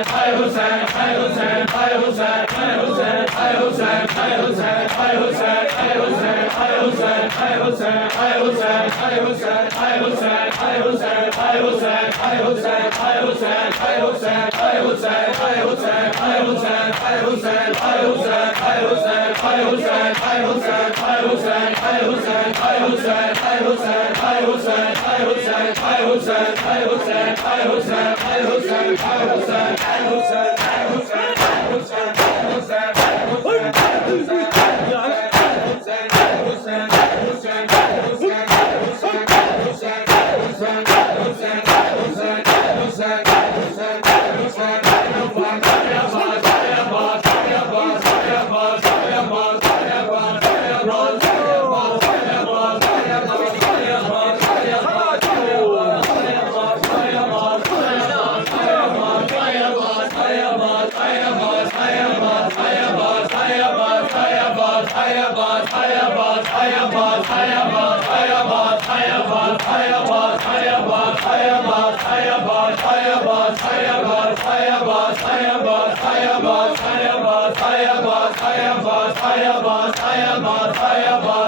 I was Hussein, I Hussein, I Hussein, I Hussein, I Hussein, I Hussein, I Hussein, I Hussein. Hayabas, Hayabas, Hayabas, Hayabas, Hayabas, Hayabas, Hayabas, Hayabas,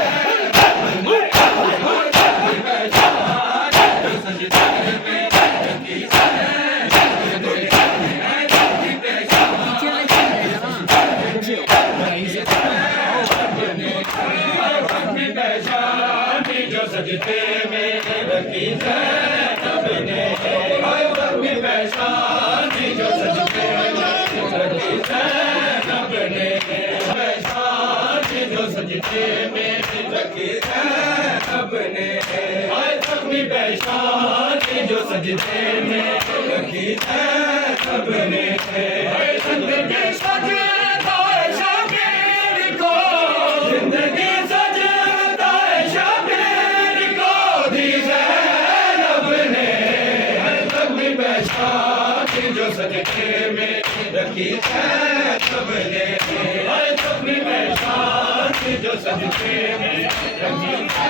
बैशाख जो सजदे में रखी है सबने ज़िंदगी सजता तो शबीर को। ज़िंदगी सजता तो शबीर को। दी रब ने। सब बैशाख जो सजदे में रखी है सबने सब बैशाख जो सजदे में रखी है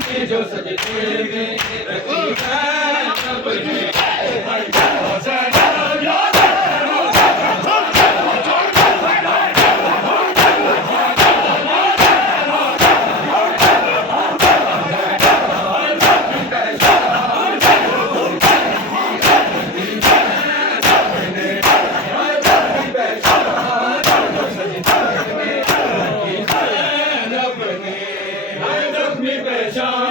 जो सजते में me.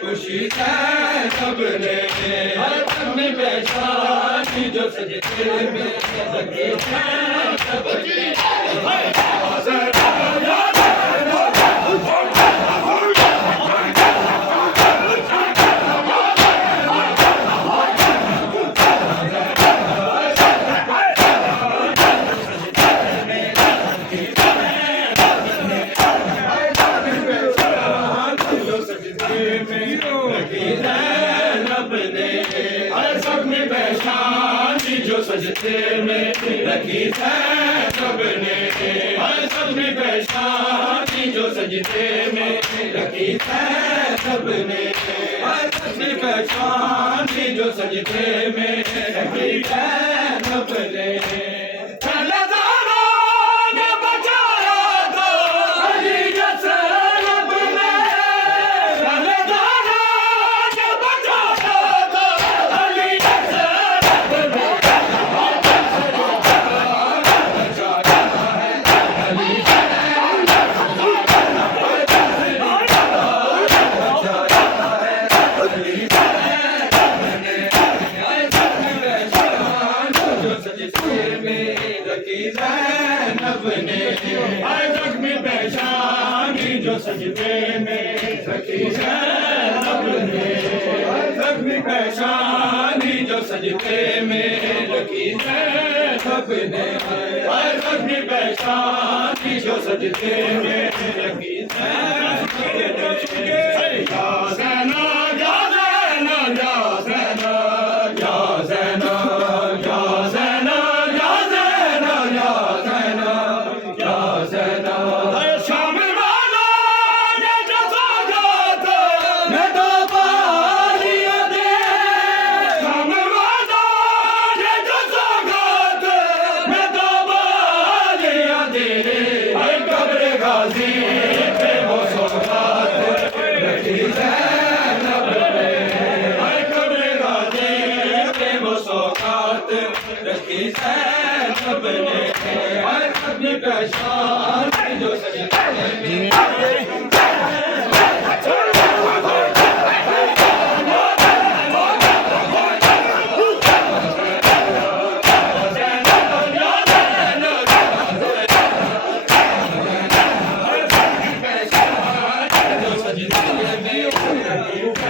खुशी से सबने हर कम पहचानी जो सजते में सके सबने हर सजते में रखी सबने हर सबने पहचानी जो सजते में रखी सबने हर सबने पहचानी जो सजते में रखी सबने भी परेशानी जो सजते में लगी है सबने हर सब भी परेशानी जो सजते में लगी है सैना जा सैना जा सैना Brasil.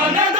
I'm not